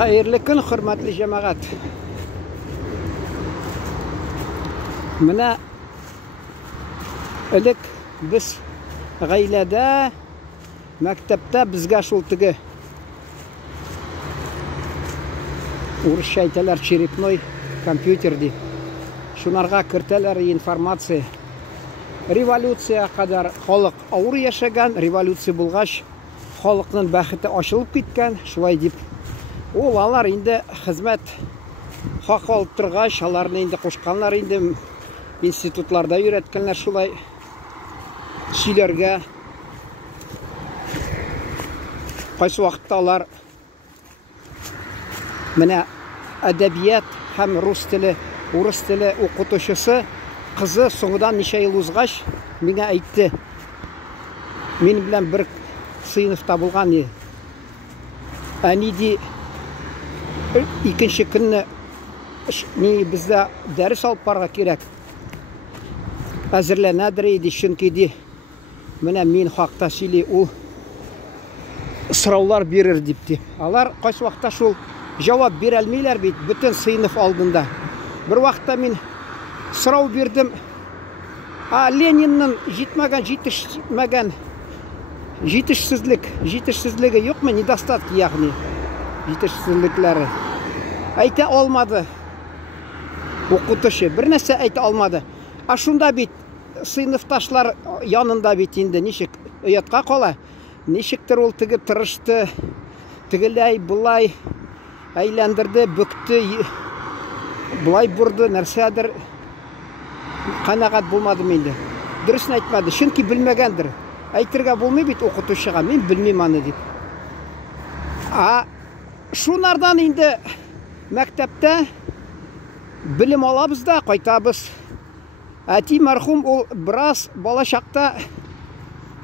Xayrli kun, hurmatli jamoat. Mana ilk biz g'aylada maktabda bizga shultigi urushcha aytalar черепной kompyuter deb. Shunarga kirtalar informatsiya. Revolyutsiya qadar xalq avur yashagan, revolyutsiya bo'lgach xalqning baxti ochilib ketgan, shulay deb. Ular endi xizmat haq olib turgach, ularni endi qo'shqanlar endi institutlarda o'rgatganlar shulay ishlarga. Qaysi vaqtda ular mana adabiyat ham rus tili o'qituvchisi qizi so'ngdan necha yil o'zg'ash menga aytdi. Men bilan bir sinfda bo'lgan edi. Anidi ikkinchi kunni bizda dars olib borga kerak. Hozirlanadir edi, chunki mana men haqda сөйлей, u so'rovlar berir debdi. Ular qaysi vaqtda shul javob bera olmaylar bit, butun sinf oldinda. Bir vaqtda men so'rov berdim. Leninning yetishsizligi yo'qmi, nedostatki, ya'ni yetishsizliklari. Ayta olmadi. O'qituvchi bir narsa ayta olmadi. Shunda bit sinfdoshlar yonida bit endi nechik uyatqa qola. Nechikdir ol tigib tirishdi. Tigilay bulay aylandirdi, bukdi, bulay burdi, narsadir qanaqat bo'lmadi menda. Durustni aytmadi, chunki bilmagandir. Aytirga bo'lmay bit o'qituvchiga, men bilmayman deb. Shunlardan endi maktabda bilim olabizda, qaytamiz. Ati marhum ol biroz bola chaqda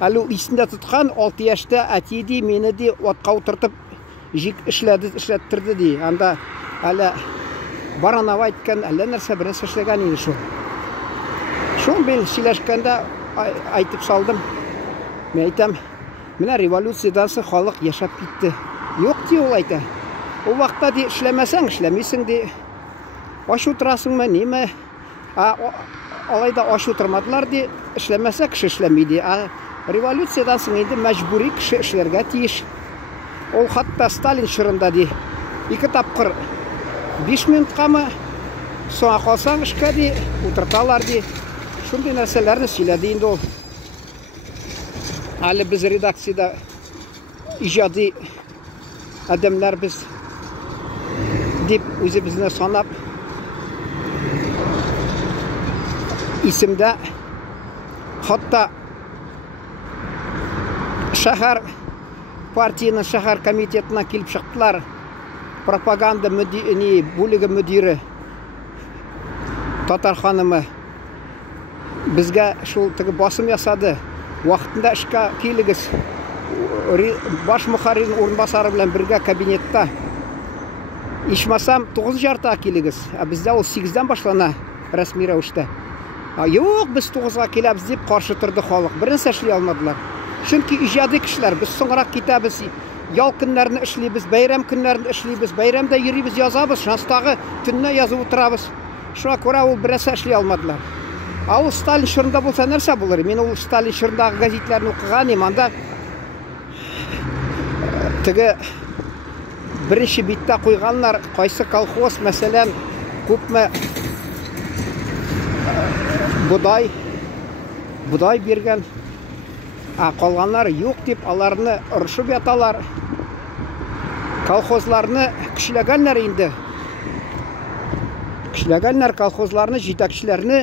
hali esida tutgan 6 yoshda atidi meni otqa o'tirtib ishlattirdi dey. Anda hali Baranov aytgan, alla narsa bir narsa ishlagan edi shu. Shu men silashganda aytib soldim. Men aytam, mana revolyutsiyadan so'ng xalq yashab ketdi. Yo'q deb ol ayta. U vaqtda ishlamasang, ishlamaysan deb. Osh o'tirasingmi, nima? Alayda osh o'tirmadilar deb, ishlamasa kishi ishlamaydi. Revolyutsiyadan so'ng endi majburiy kishi ishlarga tegish. Ol hatto Stalin shirinda deb 2 tapqir 5 minutqami so'ng qolsang ishga deb o'tirtalar deb. Shunday narsalarni siladi endi ol. Hali biz redaksiyada ijodiy odamlar biz deb o'zimizni sanab isimda hatto shahar partiyaning shahar komitetidan kelib chiqdilar. Propaganda bo'ligi mudiri Tatar xonimi bizga shu bosim yasadi. Vaqtida ishga kelingіз. Bosh muharrirning o'rinbosari bilan birga kabinetda. Ishmasam 9:30da kelingіз. Bizda u 8dan boshlana rasmiy ravishda. Yo'q, biz 9ga kelamiz deb qarshi turdi xalq. Bir narsa ishlay olmadilar. Chunki ijodiy kishilar biz so'ngroq ketamiz. Yol kunlarini ishlaymiz, bayram kunlarini ishlaymiz, bayramda yurimiz, yozamiz, shansdagi tunni yozib o'tiramiz. Shunga ko'ra u bir narsa ishlay olmadilar. U Stalin shirinda bo'lsa narsa bo'lar. Men u Stalin shirindagi gazetlarni o'qiganim, anda birinchi bitda qo'yganlar qaysi kolxoz, masalan, ko'pmi buday bergan, qolganlar yo'q deb ularni urushib yotalar. Kolxozlarni kishilaganlar endi. Kishilaganlar kolxozlarni, yetakchilarni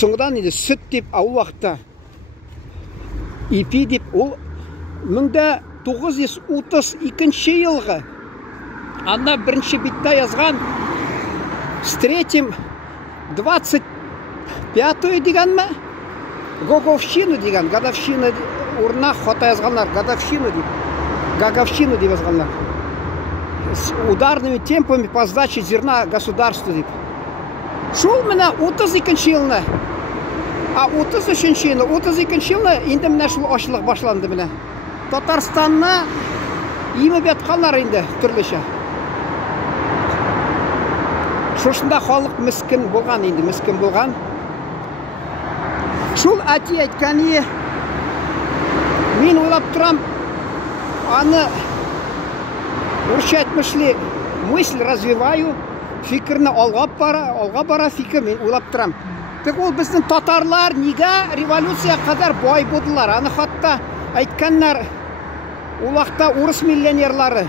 so'ngdan endi sut deb u vaqtda ipi deb u 1932-yilgi anda birinchi bitda yozgan Встретим 25-й deganmi? Gogovshinu degan, Gadovshina o'rna xato yozganlar, Gagovshinu deb yozganlar. Ударными темпами по сдаче зерна государству deb. Shu mana 32-yilni. 32-yilni endi mana shu ochliq boshlandi mana. Tatarstonni имеп жатқанлар енді түрліше. Шошында халық міскін болған, енді міскін болған. Шул әти әйткәне, мен ойлап тұрам, аны орысша айтмышлы мысль развиваю, фикірні алға бара фикір мен ойлап тұрам. Тек ол біздің татарлар неге революция қадар бай болдылар. Аны хатта айтканнар улақта орыс миллионерлары.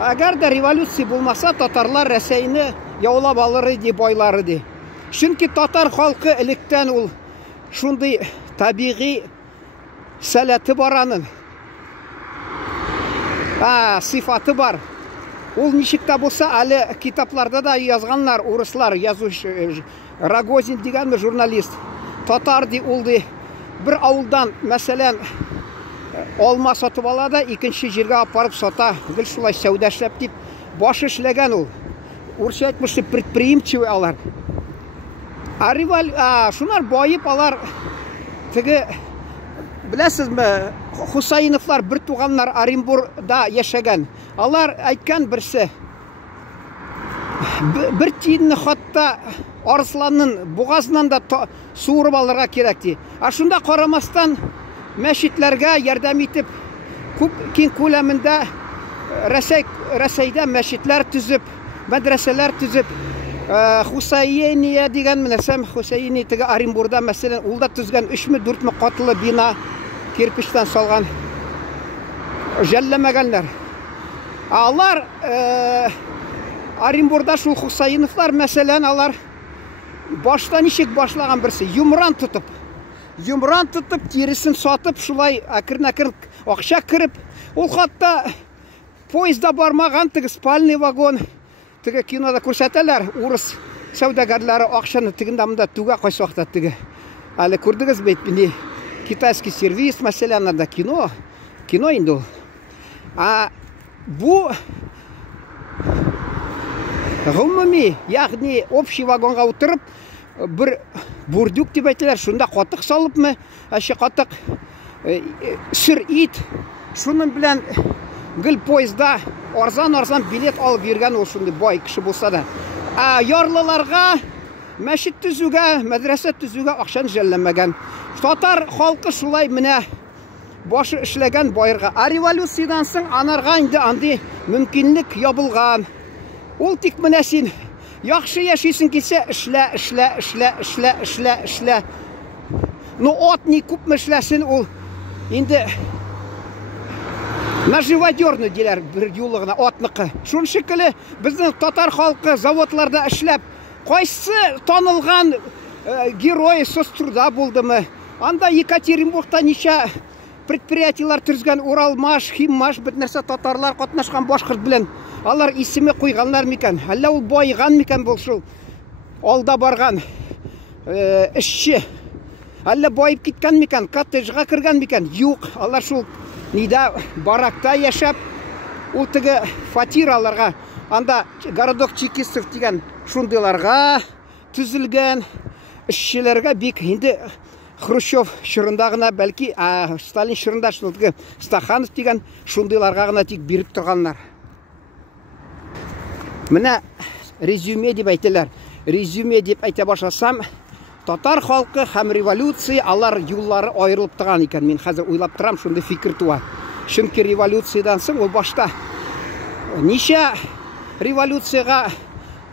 Әгәр дә революция болмаса, татарлар Рәсәйне яулап алыр иде, байлар иде. Чөнки татар халкы электән ул шундый табигый сәләте бар аның. Сыйфаты бар. Ул ничек тә булса, әле китапларда да язганнар, урыслар, язучы Рогозин дигән журналист. Татар ди ул ди бер авылдан, мәсәлән, алма сатып ала да, икенче җиргә апарып сата. Гел шулай сәүдә эшләп дип баш эшләгән ул. Урысча әйтмешли, предприимчивый алар. Шунар байып алар, теге, беләсезме, Хусайновлар бер туганнар Оренбургда яшәгән. Алар әйткән берсе, бер тиенне хатта арысланның бугазынан да суырып алырга кирәк ди. Шунда карамастан мәчетләргә ярдәм итеп, күп киң күләмендә Рәсәйдә мәчетләр төзеп, мәдрәсәләр төзеп, Хусайния дигән нәрсәм, Хусайни теге Оренбургда мәсәлән, ул да төзгән 3-4 катлы бина кирпичтән салган. Жәлләмәгәннәр. Алар Оренбургда шул Хусайновлар мәсәлән, алар башта ничек башлаган берсе, юмран тотып, тиресен сатып, шулай әкрен-әкрен акча кирип, ул хатта поездда бармаган теге спальный вагон, теге кинода күрсәтәләр, урыс сәүдәгәрләре акчаны тегендә түгә кайсы вакытта теге. Әле күрдегез бит, китайский сервис мәсәлән, да кино инде ул. Бу гомуми, ягъни общий вагонга утырып, бер бурдюк дип әйтәләр, шунда катык салыпмы, катык сыр ит, шуның белән гел поездда арзан билет алып йөргән ул шундый бай кеше булса да. Ярлыларга мәчет төзүгә, мәдрәсә төзүгә акчаны жәлләмәгән. Татар халкы шулай менә башы эшләгән байырга. Революциядан соң анарга инде андый мөмкинлек ябылган. Ул тик менә син яхшы яшисең килсә, эшлә. От ни күпме эшләсен ул инде на живодерны диләр бер юлы гына атныкы. Шуның шикелле безнең татар халкы заводларда эшләп, кайсы танылган герой соструда булдымы? Анда Екатеринбургта ничә предприятиелар төзгән, Уралмаш, Химмаш, бит нәрсә татарлар катнашкан башкорт белән. Алар исеме куйганнар микән? Әллә ул байган микән бул шул? Алда барган эшче. Әллә байып киткән микән? Коттеджга кергән микән? Юк, алар шул нида баракта яшәп, ул теге фатир аларга, анда городок чекистов дигән шундыйларга төзелгән эшчеләргә бик инде Хрущев чорында гына, бәлки Сталин чорында шундый Стаханов дигән шундыйларга гына тик биреп торганнар. Менә резюме дип әйтәләр. Резюме дип әйтә башласам, татар халкы һәм революция, алар юллары аерылып торган икән. Мин хәзер уйлап торам, шундый фикер туа. Чөнки революциядан соң ул башта ничә революцияга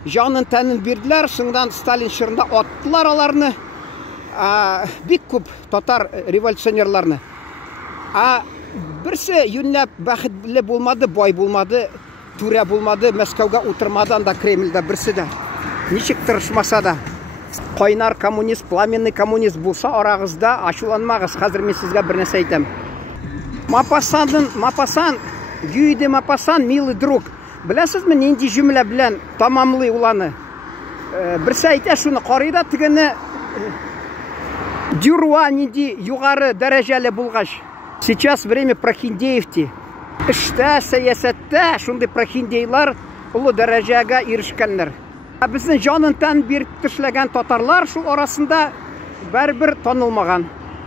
җанын тәнен бирделәр, шундан Сталин чорында аттылар аларны. Бик күп татар революционерларны. Берсе юнлап бәхетле булмады, бай булмады, түрә булмады, Мәскәүгә утырмады, анда Кремльдә берсе дә. Ничек тырышмаса да. Кайнар коммунист, пламенный коммунист булса арагызда, ачуланмагыз, хәзер мин сезгә бер нәрсә әйтәм. Мапасан, Гүйде Мапасан, милый друг. Беләсезме, нинди җөмлә белән тамамлый уланы? Берсе әйтә, шуны карый да, тегене Дюруа нинди югары дәрәҗәле булгач. Сейчас время прохиндеевти. Эштә, сәясәттә шундый прохиндейлар улы дәрәҗәгә ирешкәннәр. Безнең җанын тән биреп эшләгән татарлар шул арасында бәрбер танылмаган.